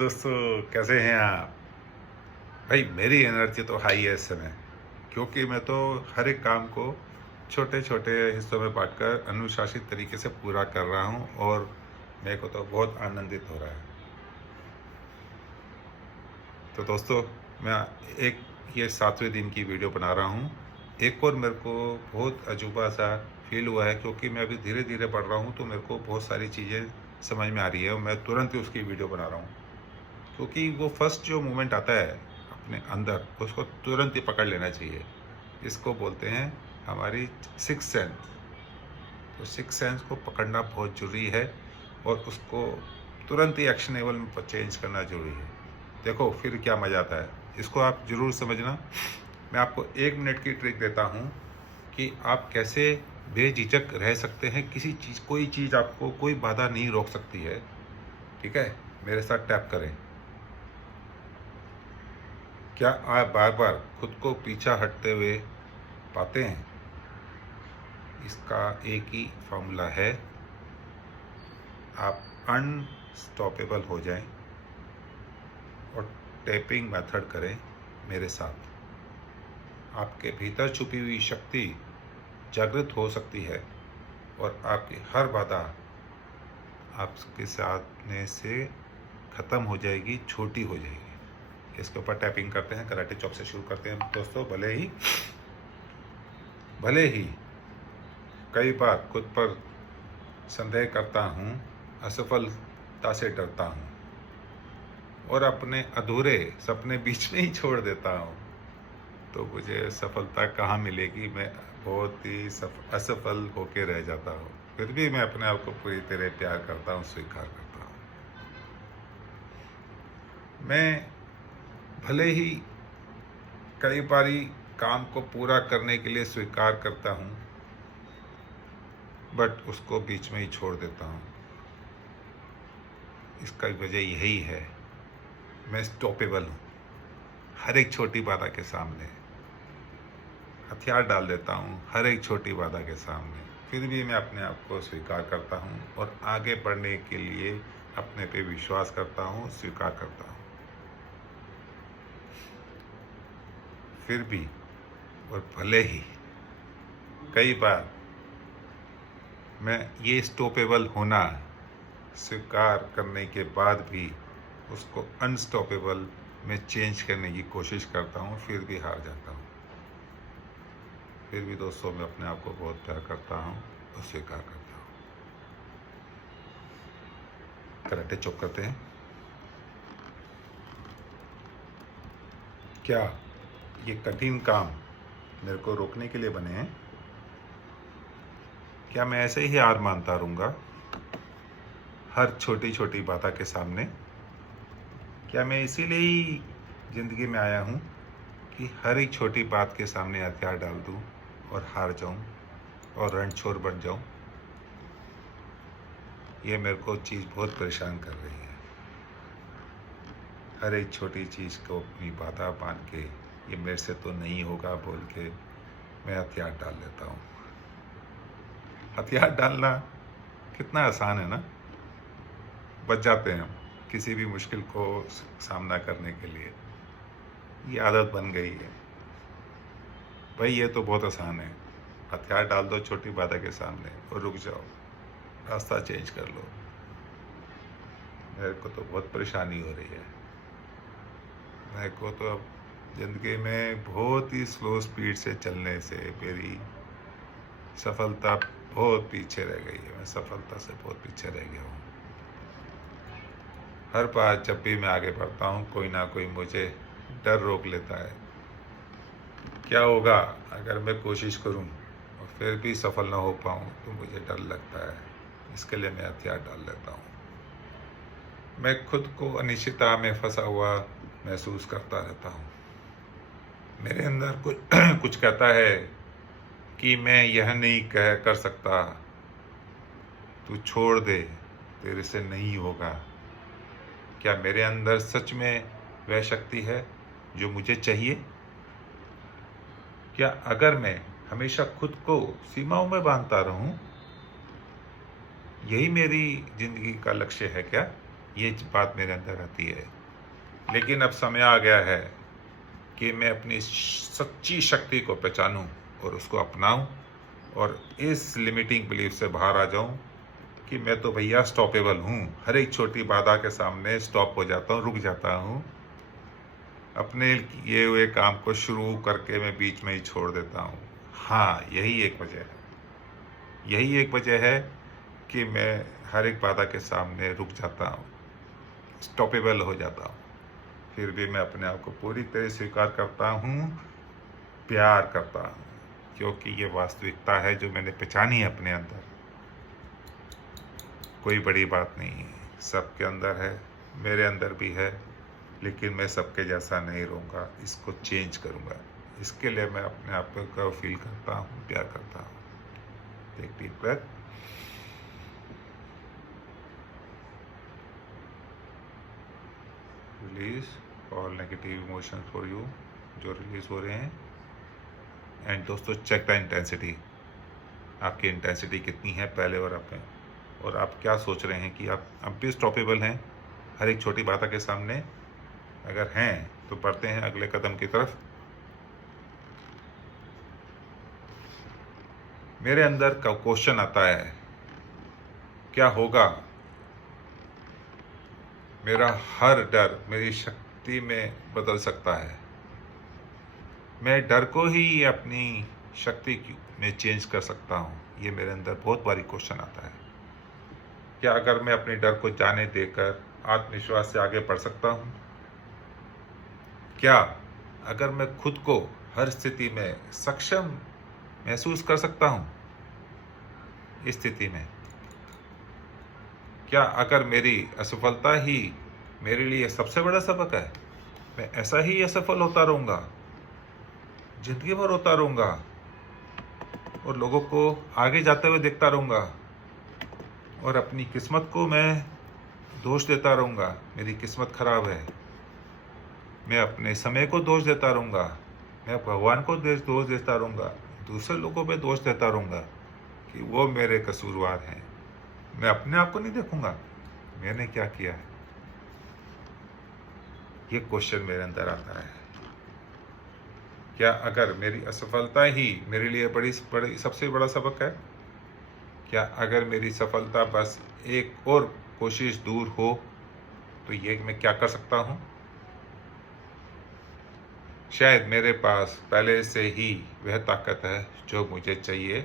दोस्तों, कैसे हैं आप? भाई मेरी एनर्जी तो हाई है इस समय, क्योंकि मैं तो हर एक काम को छोटे छोटे हिस्सों में बांटकर अनुशासित तरीके से पूरा कर रहा हूं और मेरे को तो बहुत आनंदित हो रहा है। तो दोस्तों, मैं एक ये 7वें दिन की वीडियो बना रहा हूं। एक और मेरे को बहुत अजूबा सा फील हुआ है, क्योंकि मैं अभी धीरे धीरे बढ़ रहा हूं, तो मेरे को बहुत सारी चीज़ें समझ में आ रही है और मैं तुरंत ही उसकी वीडियो बना रहा हूँ। क्योंकि वो फर्स्ट जो मोमेंट आता है अपने अंदर, उसको तुरंत ही पकड़ लेना चाहिए। इसको बोलते हैं हमारी सिक्स सेंस। तो सिक्स सेंस को पकड़ना बहुत ज़रूरी है और उसको तुरंत ही एक्शनेबल में चेंज करना ज़रूरी है। देखो फिर क्या मज़ा आता है, इसको आप ज़रूर समझना। मैं आपको 1 मिनट की ट्रिक देता हूँ कि आप कैसे बेझिझक रह सकते हैं। किसी चीज़, कोई चीज़ आपको कोई बाधा नहीं रोक सकती है। ठीक है, मेरे साथ टैप करें। क्या आप बार बार खुद को पीछा हटते हुए पाते हैं? इसका एक ही फॉर्मूला है, आप अनस्टॉपेबल हो जाएं और टैपिंग मेथड करें मेरे साथ। आपके भीतर छुपी हुई शक्ति जागृत हो सकती है और आपकी हर बाधा आपके साथने से ख़त्म हो जाएगी, छोटी हो जाएगी। इसके ऊपर टैपिंग करते हैं, कराटे चॉप से शुरू करते हैं दोस्तों। भले ही कई बार खुद पर संदेह करता हूँ, असफलता से डरता हूँ और अपने अधूरे सपने बीच में ही छोड़ देता हूँ, तो मुझे सफलता कहाँ मिलेगी? मैं बहुत ही असफल होके रह जाता हूँ। फिर भी मैं अपने आप को पूरी तरह प्यार करता हूँ, स्वीकार करता हूँ। मैं भले ही कई बारी काम को पूरा करने के लिए स्वीकार करता हूँ, बट उसको बीच में ही छोड़ देता हूँ। इसका वजह यही है, मैं स्टॉपेबल हूँ। हर एक छोटी बाधा के सामने हथियार डाल देता हूँ, हर एक छोटी बाधा के सामने। फिर भी मैं अपने आप को स्वीकार करता हूँ और आगे बढ़ने के लिए अपने पे विश्वास करता हूँ, स्वीकार करता हूँ। फिर भी और भले ही कई बार मैं ये स्टॉपेबल होना स्वीकार करने के बाद भी उसको अनस्टॉपेबल में चेंज करने की कोशिश करता हूँ, फिर भी हार जाता हूँ। फिर भी दोस्तों, मैं अपने आप को बहुत प्यार करता हूँ और स्वीकार करता हूँ। कराटे चॉप करते हैं। क्या ये कठिन काम मेरे को रोकने के लिए बने हैं? क्या मैं ऐसे ही हार मानता रहूँगा हर छोटी छोटी बाधा के सामने? क्या मैं इसीलिए ही ज़िंदगी में आया हूँ कि हर एक छोटी बात के सामने हथियार डाल दूँ और हार जाऊँ और रणछोड़ बन जाऊँ? ये मेरे को चीज़ बहुत परेशान कर रही है। हर एक छोटी चीज़ को अपनी बाधा मान के ये मेरे से तो नहीं होगा बोल के मैं हथियार डाल लेता हूँ। हथियार डालना कितना आसान है ना, बच जाते हैं हम किसी भी मुश्किल को सामना करने के लिए। ये आदत बन गई है भाई, ये तो बहुत आसान है। हथियार डाल दो छोटी बाधा के सामने और रुक जाओ, रास्ता चेंज कर लो। मेरे को तो बहुत परेशानी हो रही है। मेरे को तो अब ज़िंदगी में बहुत ही स्लो स्पीड से चलने से मेरी सफलता बहुत पीछे रह गई है। मैं सफलता से बहुत पीछे रह गया हूँ। हर बार जब भी मैं आगे बढ़ता हूँ, कोई ना कोई मुझे डर रोक लेता है। क्या होगा अगर मैं कोशिश करूँ और फिर भी सफल ना हो पाऊँ? तो मुझे डर लगता है, इसके लिए मैं हथियार डाल लेता हूँ। मैं खुद को अनिश्चितता में फंसा हुआ महसूस करता रहता हूँ। मेरे अंदर कुछ कुछ कहता है कि मैं यह नहीं कर सकता, तू छोड़ दे, तेरे से नहीं होगा। क्या मेरे अंदर सच में वह शक्ति है जो मुझे चाहिए? क्या अगर मैं हमेशा खुद को सीमाओं में बांधता रहूं, यही मेरी जिंदगी का लक्ष्य है क्या? ये बात मेरे अंदर आती है। लेकिन अब समय आ गया है कि मैं अपनी सच्ची शक्ति को पहचानूं और उसको अपनाऊं और इस लिमिटिंग बिलीफ से बाहर आ जाऊं कि मैं तो भैया स्टॉपेबल हूं। हर एक छोटी बाधा के सामने स्टॉप हो जाता हूं, रुक जाता हूं। अपने किए हुए काम को शुरू करके मैं बीच में ही छोड़ देता हूं। हाँ, यही एक वजह है। यही एक वजह है कि मैं हर एक बाधा के सामने रुक जाता हूँ, स्टॉपेबल हो जाता हूँ। फिर भी मैं अपने आप को पूरी तरह स्वीकार करता हूँ, प्यार करता हूँ, क्योंकि ये वास्तविकता है जो मैंने पहचानी है अपने अंदर। कोई बड़ी बात नहीं है, सबके अंदर है, मेरे अंदर भी है, लेकिन मैं सबके जैसा नहीं रहूँगा, इसको चेंज करूँगा। इसके लिए मैं अपने आप को फील करता हूँ, प्यार करता हूँ। Take deep breath. Release all negative emotions for you जो रिलीज हो रहे हैं। एंड दोस्तों, चेक द इंटेंसिटी। आपकी इंटेंसिटी कितनी है पहले और अब में, और आप क्या सोच रहे हैं कि आप अब भी स्टॉपेबल हैं हर एक छोटी बात के सामने? अगर हैं तो बढ़ते हैं अगले कदम की तरफ। मेरे अंदर का क्वेश्चन आता है, क्या होगा मेरा हर डर मेरी शक्ति में बदल सकता है? मैं डर को ही अपनी शक्ति में चेंज कर सकता हूँ? ये मेरे अंदर बहुत बारी क्वेश्चन आता है। क्या अगर मैं अपने डर को जाने देकर आत्मविश्वास से आगे बढ़ सकता हूँ? क्या अगर मैं खुद को हर स्थिति में सक्षम महसूस कर सकता हूँ? इस स्थिति में क्या अगर मेरी असफलता ही मेरे लिए सबसे बड़ा सबक है, मैं ऐसा ही असफल होता रहूँगा, जिंदगी भर होता रहूँगा और लोगों को आगे जाते हुए देखता रहूँगा और अपनी किस्मत को मैं दोष देता रहूँगा, मेरी किस्मत खराब है। मैं अपने समय को दोष देता रहूँगा, मैं भगवान को दोष देता रहूँगा, दूसरे लोगों पे दोष देता रहूँगा कि वो मेरे कसूरवार हैं। मैं अपने आप को नहीं देखूँगा, मैंने क्या किया है। ये क्वेश्चन मेरे अंदर आता है। क्या अगर मेरी असफलता ही मेरे लिए बड़ी सबसे बड़ा सबक है? क्या अगर मेरी सफलता बस एक और कोशिश दूर हो तो ये मैं क्या कर सकता हूँ? शायद मेरे पास पहले से ही वह ताकत है जो मुझे चाहिए,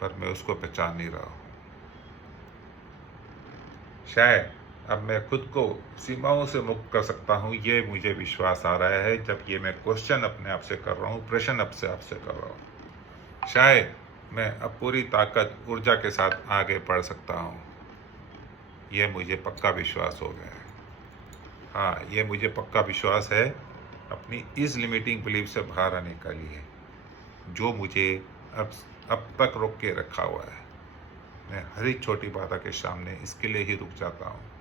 पर मैं उसको पहचान नहीं रहा हूँ। शायद अब मैं खुद को सीमाओं से मुक्त कर सकता हूँ, ये मुझे विश्वास आ रहा है जब ये मैं क्वेश्चन अपने आप से कर रहा हूँ, प्रश्न आपसे कर रहा हूँ। शायद मैं अब पूरी ताकत ऊर्जा के साथ आगे बढ़ सकता हूँ, ये मुझे पक्का विश्वास हो गया है। हाँ, ये मुझे पक्का विश्वास है अपनी इस लिमिटिंग बिलीफ से बाहर आने के लिए, जो मुझे अब तक रोक के रखा हुआ है। मैं हर एक छोटी बाधा के सामने इसके लिए ही रुक जाता हूँ।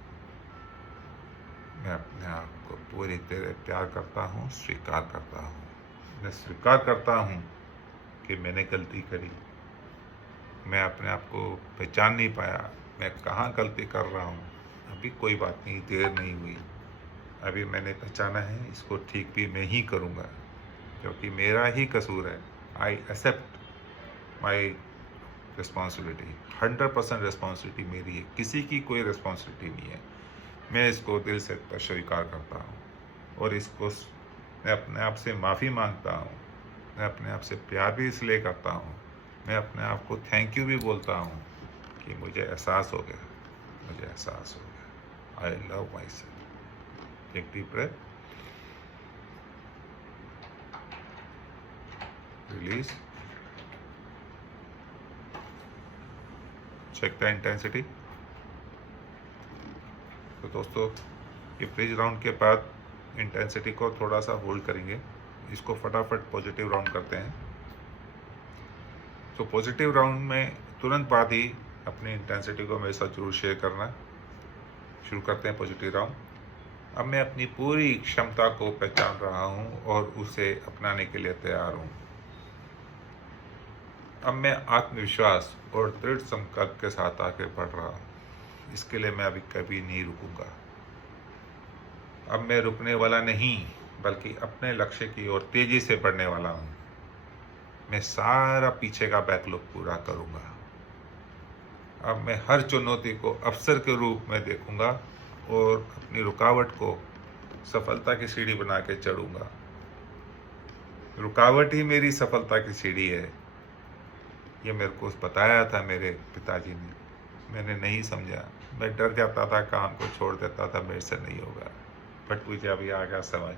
मैं अपने आप को पूरी तरह प्यार करता हूँ, स्वीकार करता हूँ। मैं स्वीकार करता हूँ कि मैंने गलती करी, मैं अपने आप को पहचान नहीं पाया, मैं कहाँ गलती कर रहा हूँ। अभी कोई बात नहीं, देर नहीं हुई, अभी मैंने पहचाना है, इसको ठीक भी मैं ही करूँगा क्योंकि मेरा ही कसूर है। I accept my responsibility, 100% responsibility मेरी है, किसी की कोई रिस्पॉन्सिबिलिटी नहीं है। मैं इसको दिल से स्वीकार करता हूँ और इसको मैं अपने आप से माफ़ी मांगता हूँ। मैं अपने आप से प्यार भी इसलिए करता हूँ, मैं अपने आप को थैंक यू भी बोलता हूँ कि मुझे एहसास हो गया, मुझे एहसास हो गया। I love myself. Take deep breath, release, check the intensity. तो दोस्तों, ये फ्रीज राउंड के बाद इंटेंसिटी को थोड़ा सा होल्ड करेंगे, इसको फटाफट पॉजिटिव राउंड करते हैं। तो पॉजिटिव राउंड में तुरंत बाद ही अपनी इंटेंसिटी को मेरे साथ जरूर शेयर करना। शुरू करते हैं पॉजिटिव राउंड। अब मैं अपनी पूरी क्षमता को पहचान रहा हूँ और उसे अपनाने के लिए तैयार हूँ। अब मैं आत्मविश्वास और दृढ़ संकल्प के साथ आगे बढ़ रहा हूँ। इसके लिए मैं अभी कभी नहीं रुकूंगा। अब मैं रुकने वाला नहीं, बल्कि अपने लक्ष्य की ओर तेजी से बढ़ने वाला हूँ। मैं सारा पीछे का बैकलॉग पूरा करूँगा। अब मैं हर चुनौती को अवसर के रूप में देखूंगा और अपनी रुकावट को सफलता की सीढ़ी बना के चढ़ूंगा। रुकावट ही मेरी सफलता की सीढ़ी है। ये मेरे को बताया था मेरे पिताजी ने, मैंने नहीं समझा। मैं डर जाता था, काम को छोड़ देता था, मेरे से नहीं होगा। बट मुझे अभी आ गया समझ।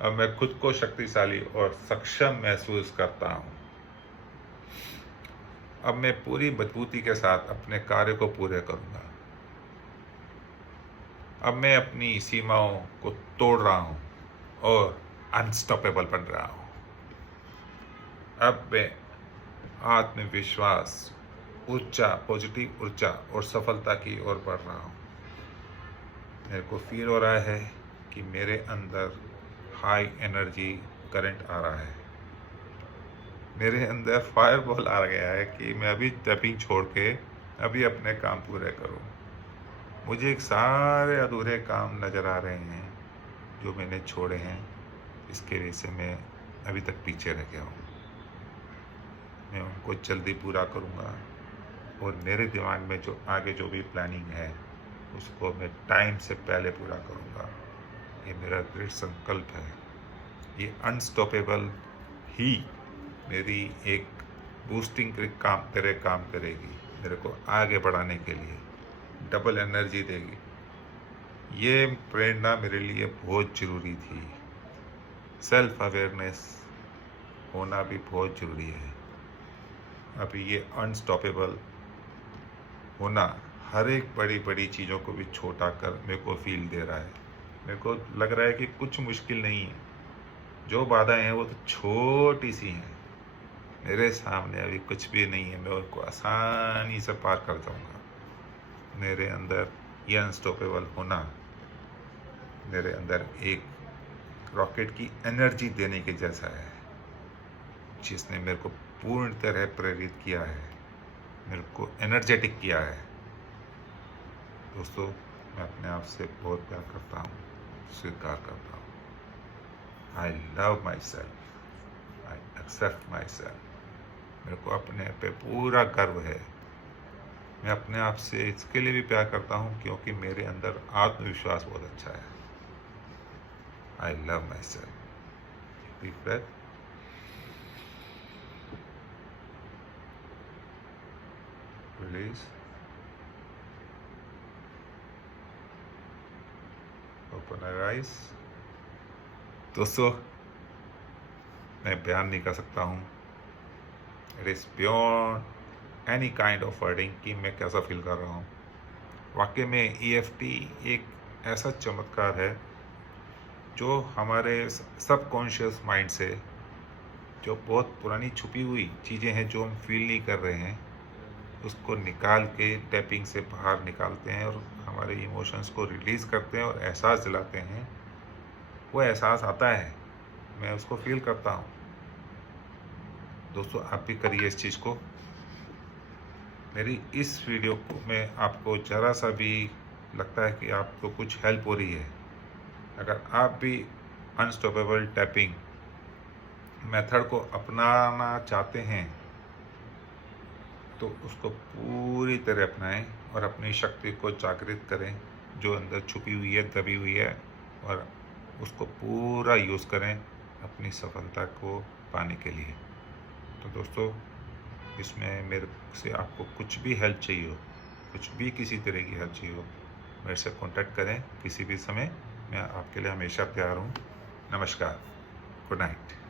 अब मैं खुद को शक्तिशाली और सक्षम महसूस करता हूँ। अब मैं पूरी मजबूती के साथ अपने कार्य को पूरे करूँगा। अब मैं अपनी सीमाओं को तोड़ रहा हूँ और अनस्टॉपेबल बन रहा हूँ। अब मैं आत्मविश्वास, ऊर्जा, पॉजिटिव ऊर्जा और सफलता की ओर बढ़ रहा हूँ। मेरे को फील हो रहा है कि मेरे अंदर हाई एनर्जी करंट आ रहा है। मेरे अंदर फायरबॉल आ गया है कि मैं अभी टैपिंग छोड़ के अभी अपने काम पूरे करूं। मुझे एक सारे अधूरे काम नज़र आ रहे हैं जो मैंने छोड़े हैं। इसके वजह से मैं अभी तक पीछे रह गया हूँ। मैं उनको जल्दी पूरा करूँगा और मेरे दिमाग में जो आगे जो भी प्लानिंग है उसको मैं टाइम से पहले पूरा करूँगा। ये मेरा दृढ़ संकल्प है। ये अनस्टॉपेबल ही मेरी एक बूस्टिंग काम करेगी, मेरे को आगे बढ़ाने के लिए डबल एनर्जी देगी। ये प्रेरणा मेरे लिए बहुत ज़रूरी थी। सेल्फ अवेयरनेस होना भी बहुत ज़रूरी है। अभी ये अनस्टॉपेबल होना हर एक बड़ी बड़ी चीज़ों को भी छोटा कर मेरे को फील दे रहा है। मेरे को लग रहा है कि कुछ मुश्किल नहीं है। जो बाधाएं हैं वो तो छोटी सी हैं। मेरे सामने अभी कुछ भी नहीं है, मैं उनको आसानी से पार कर जाऊंगा। मेरे अंदर ये अनस्टॉपेबल होना मेरे अंदर एक रॉकेट की एनर्जी देने के जैसा है, जिसने मेरे को पूर्ण तरह प्रेरित किया है, मेरे को एनर्जेटिक किया है। दोस्तों, मैं अपने आप से बहुत प्यार करता हूँ, स्वीकार करता हूँ। I love myself, I accept myself. मेरे को अपने पे पूरा गर्व है। मैं अपने आप से इसके लिए भी प्यार करता हूँ क्योंकि मेरे अंदर आत्मविश्वास बहुत अच्छा है। I love myself. Deep breath, release, open your eyes. दोस्तों, मैं बयान नहीं कर सकता हूँ। It is beyond any kind of wording कि मैं कैसा फील कर रहा हूँ। वाकई में EFT एक ऐसा चमत्कार है जो हमारे सबकॉन्शियस माइंड से जो बहुत पुरानी छुपी हुई चीज़ें हैं जो हम फील नहीं कर रहे हैं, उसको निकाल के टैपिंग से बाहर निकालते हैं और हमारे इमोशंस को रिलीज़ करते हैं और एहसास दिलाते हैं। वो एहसास आता है, मैं उसको फील करता हूँ। दोस्तों, आप भी करिए इस चीज़ को। मेरी इस वीडियो को में आपको ज़रा सा भी लगता है कि आपको कुछ हेल्प हो रही है, अगर आप भी अनस्टॉपेबल टैपिंग मेथड को अपनाना चाहते हैं तो उसको पूरी तरह अपनाएं और अपनी शक्ति को जागृत करें जो अंदर छुपी हुई है, दबी हुई है, और उसको पूरा यूज़ करें अपनी सफलता को पाने के लिए। तो दोस्तों, इसमें मेरे से आपको कुछ भी हेल्प चाहिए हो, कुछ भी किसी तरह की हेल्प चाहिए हो, मेरे से कांटेक्ट करें किसी भी समय। मैं आपके लिए हमेशा तैयार हूँ। नमस्कार, गुड नाइट।